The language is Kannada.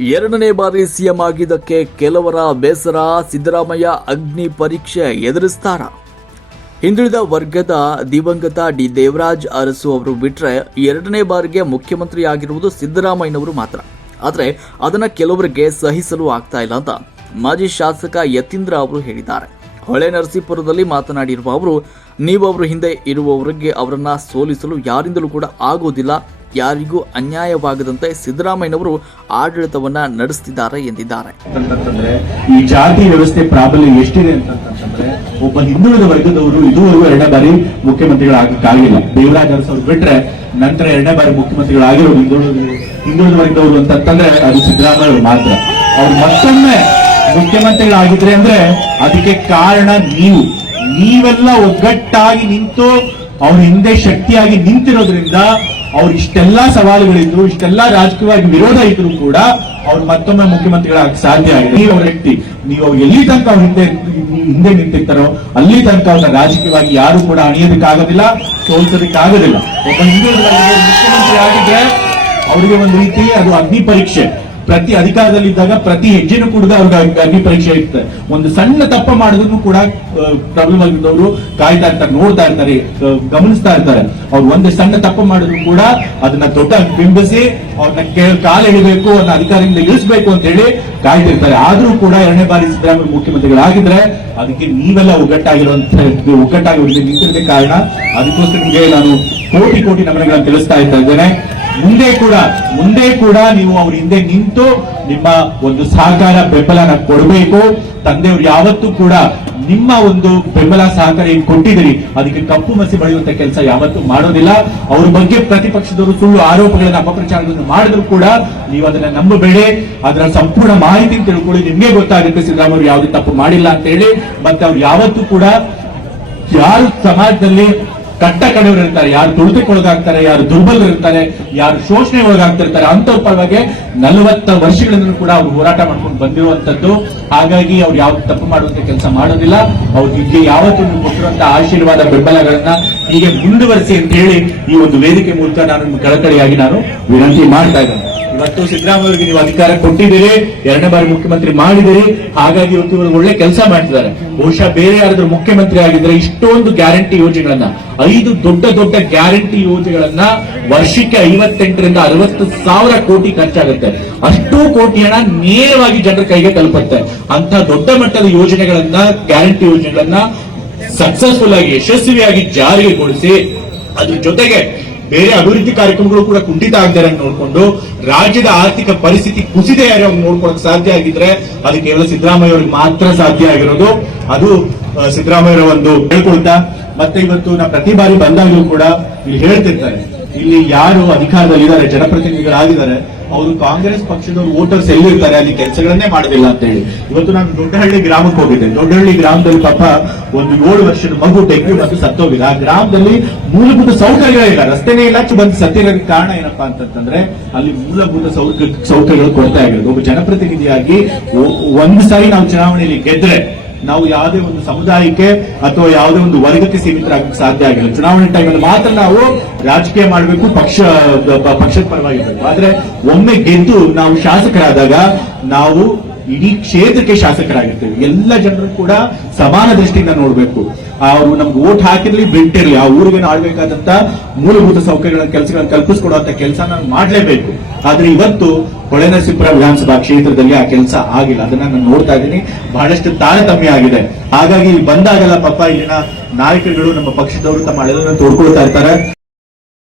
ಎರಡನೇ ಬಾರಿ ಸಿಎಂ ಆಗಿದ್ದಕ್ಕೆ ಕೆಲವರ ಬೇಸರ, ಸಿದ್ದರಾಮಯ್ಯ ಅಗ್ನಿ ಪರೀಕ್ಷೆ ಎದುರಿಸ್ತಾರ. ಹಿಂದುಳಿದ ವರ್ಗದ ದಿವಂಗತ ಡಿ ದೇವರಾಜ್ ಅರಸು ಅವರು ಬಿಟ್ಟರೆ ಎರಡನೇ ಬಾರಿಗೆ ಮುಖ್ಯಮಂತ್ರಿ ಆಗಿರುವುದು ಸಿದ್ದರಾಮಯ್ಯನವರು ಮಾತ್ರ. ಆದರೆ ಅದನ್ನ ಕೆಲವರಿಗೆ ಸಹಿಸಲು ಆಗ್ತಾ ಇಲ್ಲ ಅಂತ ಮಾಜಿ ಶಾಸಕ ಯತೀಂದ್ರ ಅವರು ಹೇಳಿದ್ದಾರೆ. ಹೊಳೆ ನರಸೀಪುರದಲ್ಲಿ ಮಾತನಾಡಿರುವ ಅವರು, ನೀವು ಅವರು ಹಿಂದೆ ಇರುವವರಿಗೆ ಅವರನ್ನ ಸೋಲಿಸಲು ಯಾರಿಂದಲೂ ಕೂಡ ಆಗೋದಿಲ್ಲ. ಯಾರಿಗೂ ಅನ್ಯಾಯವಾಗದಂತೆ ಸಿದ್ದರಾಮಯ್ಯನವರು ಆಡಳಿತವನ್ನ ನಡೆಸುತ್ತಿದ್ದಾರೆ ಎಂದಿದ್ದಾರೆ. ಈ ಜಾತಿ ವ್ಯವಸ್ಥೆ ಪ್ರಾಬಲ್ಯ ಎಷ್ಟಿದೆ ಅಂತಂತಂದ್ರೆ ಒಬ್ಬ ಹಿಂದುಳಿದ ವರ್ಗದವರು ಇದುವರೆಗೂ ಎರಡನೇ ಬಾರಿ ಮುಖ್ಯಮಂತ್ರಿಗಳಾಗಕ್ಕಾಗಿಲ್ಲ ದೇವರಾಜ್ ಅರಸ್ ಅವ್ರು ಬಿಟ್ರೆ ನಂತರ ಎರಡನೇ ಬಾರಿ ಮುಖ್ಯಮಂತ್ರಿಗಳಾಗಿರೋ ಹಿಂದುಳಿದ ಹಿಂದುಳಿದ ವರ್ಗದವರು ಅಂತಂದ್ರೆ ಅದು ಸಿದ್ದರಾಮಯ್ಯ ಮಾತ್ರ. ಅವ್ರು ಮತ್ತೊಮ್ಮೆ ಮುಖ್ಯಮಂತ್ರಿಗಳಾಗಿದ್ರೆ ಅಂದ್ರೆ ಅದಕ್ಕೆ ಕಾರಣ ನೀವು. ನೀವೆಲ್ಲ ಒಗ್ಗಟ್ಟಾಗಿ ನಿಂತು ಅವ್ರ ಹಿಂದೆ ಶಕ್ತಿಯಾಗಿ ನಿಂತಿರೋದ್ರಿಂದ ಅವ್ರು ಇಷ್ಟೆಲ್ಲಾ ಸವಾಲುಗಳಿದ್ರು, ಇಷ್ಟೆಲ್ಲಾ ರಾಜಕೀಯವಾಗಿ ವಿರೋಧ ಇದ್ರು ಕೂಡ ಅವ್ರು ಮತ್ತೊಮ್ಮೆ ಮುಖ್ಯಮಂತ್ರಿಗಳಾಗಕ್ಕೆ ಸಾಧ್ಯ ಆಗಿದೆ. ನೀವು ಅವ್ರ ವ್ಯಕ್ತಿ, ನೀವು ಅವ್ರು ಎಲ್ಲಿ ತನಕ ಅವ್ರ ಹಿಂದೆ ಹಿಂದೆ ನಿಂತಿರ್ತಾರೋ, ಅಲ್ಲಿ ತನಕ ಅವ್ರನ್ನ ರಾಜಕೀಯವಾಗಿ ಯಾರು ಕೂಡ ಅಣಿಯೋದಕ್ಕಾಗೋದಿಲ್ಲ, ಸೋಲ್ಸೋದಕ್ಕಾಗೋದಿಲ್ಲ. ಒಬ್ಬ ಹಿಂದೂ ಮುಖ್ಯಮಂತ್ರಿ ಆಗಿದ್ರೆ ಅವರಿಗೆ ಒಂದು ರೀತಿ ಅದು ಅಗ್ನಿ ಪರೀಕ್ಷೆ. ಪ್ರತಿ ಅಧಿಕಾರದಲ್ಲಿದ್ದಾಗ ಪ್ರತಿ ಹೆಜ್ಜೆನೂ ಕೂಡ ಅವ್ರಿಗೆ ಅಗ್- ಅಗ್ನಿ ಪರೀಕ್ಷೆ ಇರ್ತದೆ. ಒಂದು ಸಣ್ಣ ತಪ್ಪ ಮಾಡಿದ್ರು ಕೂಡ ಪ್ರಾಬ್ಲಮ್ ಆಗಿದ್ದವರು ಕಾಯ್ತಾ ಇರ್ತಾರೆ, ನೋಡ್ತಾ ಇರ್ತಾರೆ ಗಮನಿಸ್ತಾ ಇರ್ತಾರೆ. ಅವ್ರು ಒಂದು ಸಣ್ಣ ತಪ್ಪು ಮಾಡಿದ್ರು ಕೂಡ ಅದನ್ನ ದೊಡ್ಡ ಬಿಂಬಿಸಿ ಅವ್ರನ್ನ ಕಾಲ ಎಳಿಬೇಕು ಅವ್ರನ್ನ ಅಧಿಕಾರದಿಂದ ಇಳಿಸಬೇಕು ಅಂತ ಹೇಳಿ ಕಾಯ್ದಿರ್ತಾರೆ ಆದ್ರೂ ಕೂಡ ಎರಡನೇ ಬಾರಿ ಸಿದ್ದರಾಮಯ್ಯ ಮುಖ್ಯಮಂತ್ರಿಗಳಾಗಿದ್ರೆ ಅದಕ್ಕೆ ನೀವೆಲ್ಲ ಒಗ್ಗಟ್ಟಾಗಿರುವಂತ ಒಗ್ಗಟ್ಟಾಗಿ ನಿಂತಿರೋದೇ ಕಾರಣ. ಅದಕ್ಕೋಸ್ಕರ ನಿಮಗೆ ನಾನು ಕೋಟಿ ಕೋಟಿ ನಮನಗಳನ್ನು ತಿಳಿಸ್ತಾ ಇದ್ದೇನೆ. ಮುಂದೆ ಕೂಡ ಮುಂದೆ ಕೂಡ ನೀವು ಅವ್ರ ಹಿಂದೆ ನಿಂತು ನಿಮ್ಮ ಒಂದು ಸಹಕಾರ, ಬೆಂಬಲನ ಕೊಡಬೇಕು. ತಂದೆಯವರು ಯಾವತ್ತೂ ಕೂಡ ನಿಮ್ಮ ಒಂದು ಬೆಂಬಲ, ಸಹಕಾರ ಏನು ಕೊಟ್ಟಿದ್ದೀರಿ, ಅದಕ್ಕೆ ಕಪ್ಪು ಮಸಿ ಬಳಿಯುವಂತ ಕೆಲಸ ಯಾವತ್ತೂ ಮಾಡೋದಿಲ್ಲ. ಅವ್ರ ಬಗ್ಗೆ ಪ್ರತಿಪಕ್ಷದವರು ಸುಳ್ಳು ಆರೋಪಗಳನ್ನ, ಅಪಪ್ರಚಾರಗಳನ್ನು ಮಾಡಿದ್ರು ಕೂಡ ನೀವು ಅದನ್ನ ನಂಬಬೇಡಿ. ಅದರ ಸಂಪೂರ್ಣ ಮಾಹಿತಿ ತಿಳ್ಕೊಳ್ಳಿ. ನಿಮ್ಗೆ ಗೊತ್ತಾಗುತ್ತೆ, ಸಿದ್ದರಾಮಯ್ಯ ಯಾವುದೇ ತಪ್ಪು ಮಾಡಿಲ್ಲ ಅಂತ ಹೇಳಿ. ಮತ್ತೆ ಅವ್ರು ಯಾವತ್ತೂ ಕೂಡ ಯಾರು ಸಮಾಜದಲ್ಲಿ ಕಟ್ಟ ಕಡೆಯವರು ಇರ್ತಾರೆ ಯಾರು ತುಳಿತಕ್ಕೆ ಒಳಗಾಗ್ತಾರೆ ಯಾರು ದುರ್ಬಲರು ಇರ್ತಾರೆ ಯಾರು ಶೋಷಣೆ ಒಳಗಾಗ್ತಿರ್ತಾರೆ ಅಂತ ಪರವಾಗಿ ನಲವತ್ತ ವರ್ಷಗಳಿಂದ ಕೂಡ ಅವ್ರು ಹೋರಾಟ ಮಾಡ್ಕೊಂಡು ಬಂದಿರುವಂತದ್ದು ಹಾಗಾಗಿ ಅವ್ರು ಯಾವ ತಪ್ಪು ಮಾಡುವಂತ ಕೆಲಸ ಮಾಡೋದಿಲ್ಲ. ಅವ್ರಿಗೆ ಯಾವತ್ತೂ ನೀವು ಕೊಟ್ಟಿರುವಂತ ಆಶೀರ್ವಾದ, ಬೆಂಬಲಗಳನ್ನ ಹೀಗೆ ಮುಂದುವರಿಸಿ ಅಂತ ಹೇಳಿ ಈ ಒಂದು ವೇದಿಕೆ ಮೂಲಕ ನಾನು ಕಳಕಳಿಯಾಗಿ ನಾನು ವಿನಂತಿ ಮಾಡ್ತಾ ಇದ್ದೇನೆ. ಇವತ್ತು ಸಿದ್ದರಾಮಯ್ಯ ನೀವು ಅಧಿಕಾರ ಕೊಟ್ಟಿದ್ದೀರಿ, ಎರಡನೇ ಬಾರಿ ಮುಖ್ಯಮಂತ್ರಿ ಮಾಡಿದಿರಿ ಹಾಗಾಗಿ ಇವತ್ತು ಇವರು ಒಳ್ಳೆ ಕೆಲಸ ಮಾಡ್ತಿದ್ದಾರೆ. ಬಹುಶಃ ಬೇರೆ ಯಾರಾದ್ರೂ ಮುಖ್ಯಮಂತ್ರಿ ಆಗಿದ್ರೆ ಇಷ್ಟೊಂದು ಗ್ಯಾರಂಟಿ ಯೋಜನೆಗಳನ್ನ, ಐದು ದೊಡ್ಡ ದೊಡ್ಡ ಗ್ಯಾರಂಟಿ ಯೋಜನೆಗಳನ್ನ ವರ್ಷಕ್ಕೆ ಐವತ್ತೆಂಟರಿಂದ ಅರವತ್ತು ಸಾವಿರ ಕೋಟಿ ಖರ್ಚಾಗುತ್ತೆ. ಅಷ್ಟು ಕೋಟಿ ಹಣ ನೇರವಾಗಿ ಜನರ ಕೈಗೆ ತಲುಪುತ್ತೆ. ಅಂತ ದೊಡ್ಡ ಮಟ್ಟದ ಯೋಜನೆಗಳನ್ನ, ಗ್ಯಾರಂಟಿ ಯೋಜನೆಗಳನ್ನ ಸಕ್ಸಸ್ಫುಲ್ ಆಗಿ, ಯಶಸ್ವಿಯಾಗಿ ಜಾರಿಗೆಗೊಳಿಸಿ ಅದ್ರ ಜೊತೆಗೆ ಬೇರೆ ಅಭಿವೃದ್ಧಿ ಕಾರ್ಯಕ್ರಮಗಳು ಕೂಡ ಕುಂಠಿತ ಅಂತ ನೋಡ್ಕೊಂಡು ರಾಜ್ಯದ ಆರ್ಥಿಕ ಪರಿಸ್ಥಿತಿ ಕುಸಿದೆ ಯಾರು ನೋಡ್ಕೊಳಕ್ ಸಾಧ್ಯ ಆಗಿದ್ರೆ ಅದು ಕೇವಲ ಸಿದ್ದರಾಮಯ್ಯ ಅವರಿಗೆ ಮಾತ್ರ ಸಾಧ್ಯ ಆಗಿರೋದು. ಅದು ಸಿದ್ದರಾಮಯ್ಯರ ಸಿದ್ದರಾಮಯ್ಯ ಒಂದು ಹೇಳ್ಕೊಳ್ತಾ, ಮತ್ತೆ ಇವತ್ತು ನಾ ಪ್ರತಿ ಬಾರಿ ಬಂದಾಗಲೂ ಕೂಡ ಇಲ್ಲಿ ಹೇಳ್ತಿರ್ತಾರೆ. ಇಲ್ಲಿ ಯಾರು ಅಧಿಕಾರದಲ್ಲಿ ಅಧಿಕಾರದಲ್ಲಿದ್ದಾರೆ, ಜನಪ್ರತಿನಿಧಿಗಳಾಗಿದ್ದಾರೆ ಅವರು ಕಾಂಗ್ರೆಸ್ ಪಕ್ಷದವರು ವೋಟರ್ಸ್ ಎಲ್ಲಿರ್ತಾರೆ? ಅಲ್ಲಿ ಕೆಲಸಗಳನ್ನೇ ಮಾಡೋದಿಲ್ಲ ಅಂತ ಹೇಳಿ ಇವತ್ತು ನಾನು ದೊಡ್ಡಹಳ್ಳಿ ಗ್ರಾಮಕ್ಕೆ ಹೋಗಿದ್ದೆ. ದೊಡ್ಡಹಳ್ಳಿ ಗ್ರಾಮದಲ್ಲಿ ಪಾಪ ಒಂದು ಏಳು ವರ್ಷದ ಮಗು ಡೆಂಗ್ಯೂ ಮತ್ತು ಸತ್ತೋಗಿದೆ. ಆ ಗ್ರಾಮದಲ್ಲಿ ಮೂಲಭೂತ ಸೌಕರ್ಯಗಳೇ ಇಲ್ಲ ರಸ್ತೆನೇ ಇಲ್ಲ ಬಂದು ಸತ್ತಿರೋದಕ್ಕೆ ಕಾರಣ ಏನಪ್ಪಾ ಅಂತಂದ್ರೆ ಅಲ್ಲಿ ಮೂಲಭೂತ ಸೌಕರ್ಯ, ಸೌಕರ್ಯಗಳು ಕೊಡ್ತಾ ಇರೋದು. ಒಬ್ಬ ಜನಪ್ರತಿನಿಧಿಯಾಗಿ ಒಂದು ಸಾರಿ ನಾವು ಚುನಾವಣೆಯಲ್ಲಿ ಗೆದ್ರೆ ನಾವು ಯಾವುದೇ ಒಂದು ಸಮುದಾಯಕ್ಕೆ ಅಥವಾ ಯಾವುದೇ ಒಂದು ವರ್ಗಕ್ಕೆ ಸೀಮಿತರಾಗಕ್ಕೆ ಸಾಧ್ಯ ಆಗಿಲ್ಲ. ಚುನಾವಣೆ ಟೈಮಲ್ಲಿ ಮಾತ್ರ ನಾವು ರಾಜಕೀಯ ಮಾಡಬೇಕು, ಪಕ್ಷ ಪಕ್ಷದ ಪರವಾಗಿರ್ಬೇಕು. ಆದ್ರೆ ಒಮ್ಮೆ ಗೆದ್ದು ನಾವು ಶಾಸಕರಾದಾಗ ನಾವು ಇಡೀ ಕ್ಷೇತ್ರಕ್ಕೆ ಶಾಸಕರಾಗಿರ್ತೇವೆ. ಎಲ್ಲ ಜನರು ಕೂಡ ಸಮಾನ ದೃಷ್ಟಿಯಿಂದ ನೋಡಬೇಕು. ಅವರು ನಮ್ಗೆ ಓಟ್ ಹಾಕಿರ್ಲಿ ಬಿಟ್ಟಿರ್ಲಿ. ಆ ಊರಿಗೆ ಆಡ್ಬೇಕಾದಂತ ಮೂಲಭೂತ ಸೌಕರ್ಯಗಳ ಕೆಲಸಗಳನ್ನು ಕಲ್ಪಿಸ್ಕೊಡುವಂತ ಕೆಲಸ ನಾನು ಮಾಡಲೇಬೇಕು. ಆದ್ರೆ ಇವತ್ತು ಹೊಳೆನರಸಿಪುರ ವಿಧಾನಸಭಾ ಕ್ಷೇತ್ರದಲ್ಲಿ ಆ ಕೆಲಸ ಆಗಿಲ್ಲ. ಅದನ್ನ ನಾನು ನೋಡ್ತಾ ಇದ್ದೀನಿ. ಬಹಳಷ್ಟು ತಾರತಮ್ಯ ಆಗಿದೆ. ಹಾಗಾಗಿ ಬಂದಾಗಲ್ಲ ಪಾಪ ಇಲ್ಲಿನ ನಾಯಕರುಗಳು ನಮ್ಮ ಪಕ್ಷದವರು ತಮ್ಮ ಅಳೆದನ್ನು ತೋಡ್ಕೊಳ್ತಾ ಇರ್ತಾರೆ.